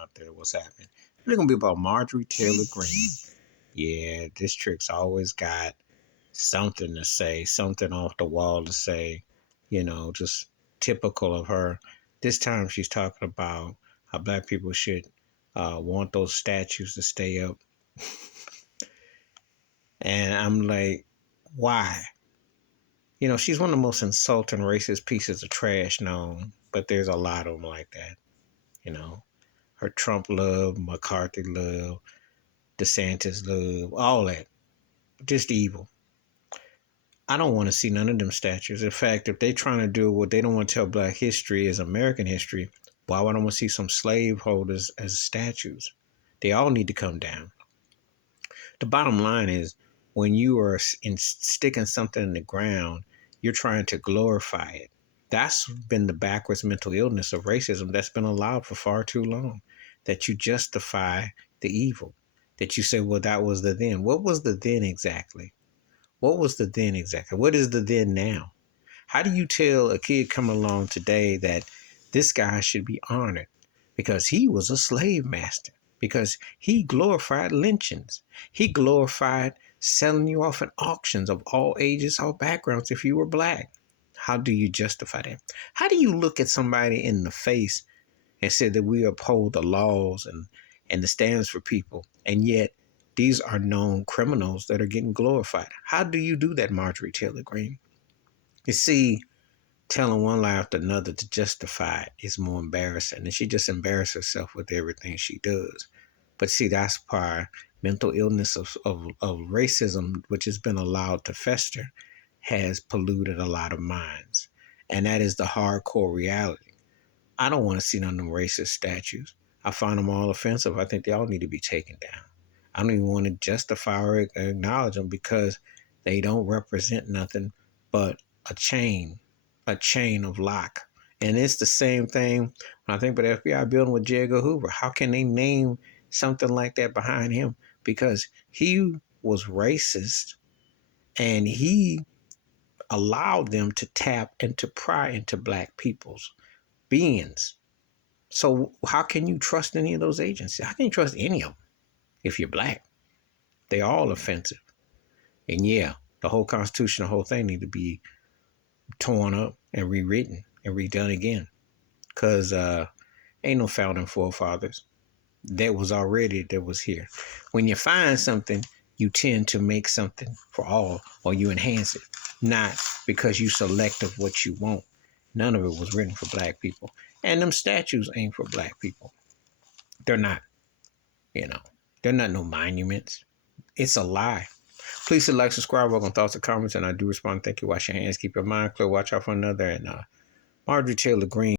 out there. What's happening? It's gonna be about Marjorie Taylor Greene. Yeah, this trick's always got something to say, something off the wall to say. Just typical of her. This time she's talking about how black people should want those statues to stay up, and I'm like, why? She's one of the most insulting, racist pieces of trash known, but there's a lot of them like that. You know, her Trump love, McCarthy love, DeSantis love, all that. Just evil. I don't want to see none of them statues. In fact, if they're trying to do what they don't want to tell black history as American history, why would I want to see some slaveholders as statues? They all need to come down. The bottom line is when you are sticking something in the ground, you're trying to glorify it. That's been the backwards mental illness of racism that's been allowed for far too long. That you justify the evil. That you say, well, that was the then. What was the then exactly? What was the then exactly? What is the then now? How do you tell a kid coming along today that this guy should be honored because he was a slave master? Because he glorified lynchings. He glorified selling you off at auctions of all ages, all backgrounds if you were black. How do you justify that? How do you look at somebody in the face and say that we uphold the laws and the standards for people, and yet these are known criminals that are getting glorified? How do you do that, Marjorie Taylor Greene? You see, telling one lie after another to justify it is more embarrassing. And she just embarrasses herself with everything she does. But see, that's part mental illness of racism, which has been allowed to fester, has polluted a lot of minds. And that is the hardcore reality. I don't want to see none of them racist statues. I find them all offensive. I think they all need to be taken down. I don't even want to justify or acknowledge them because they don't represent nothing but a chain of lock. And it's the same thing when I think about the FBI building with J. Edgar Hoover. How can they name something like that behind him? Because he was racist and he allowed them to tap and to pry into black people's beings. So how can you trust any of those agencies? How can you trust any of them if you're black? They're all offensive. And yeah, the whole Constitution, the whole thing need to be torn up and rewritten and redone again. Because ain't no founding forefathers. That was here. When you find something, you tend to make something for all, or you enhance it. Not because you selective what you want. None of it was written for black people. And them statues ain't for black people. They're not, they're not no monuments. It's a lie. Please hit like, subscribe, welcome thoughts and comments, and I do respond. Thank you. Wash your hands, keep your mind clear, watch out for another. And Marjorie Taylor Greene.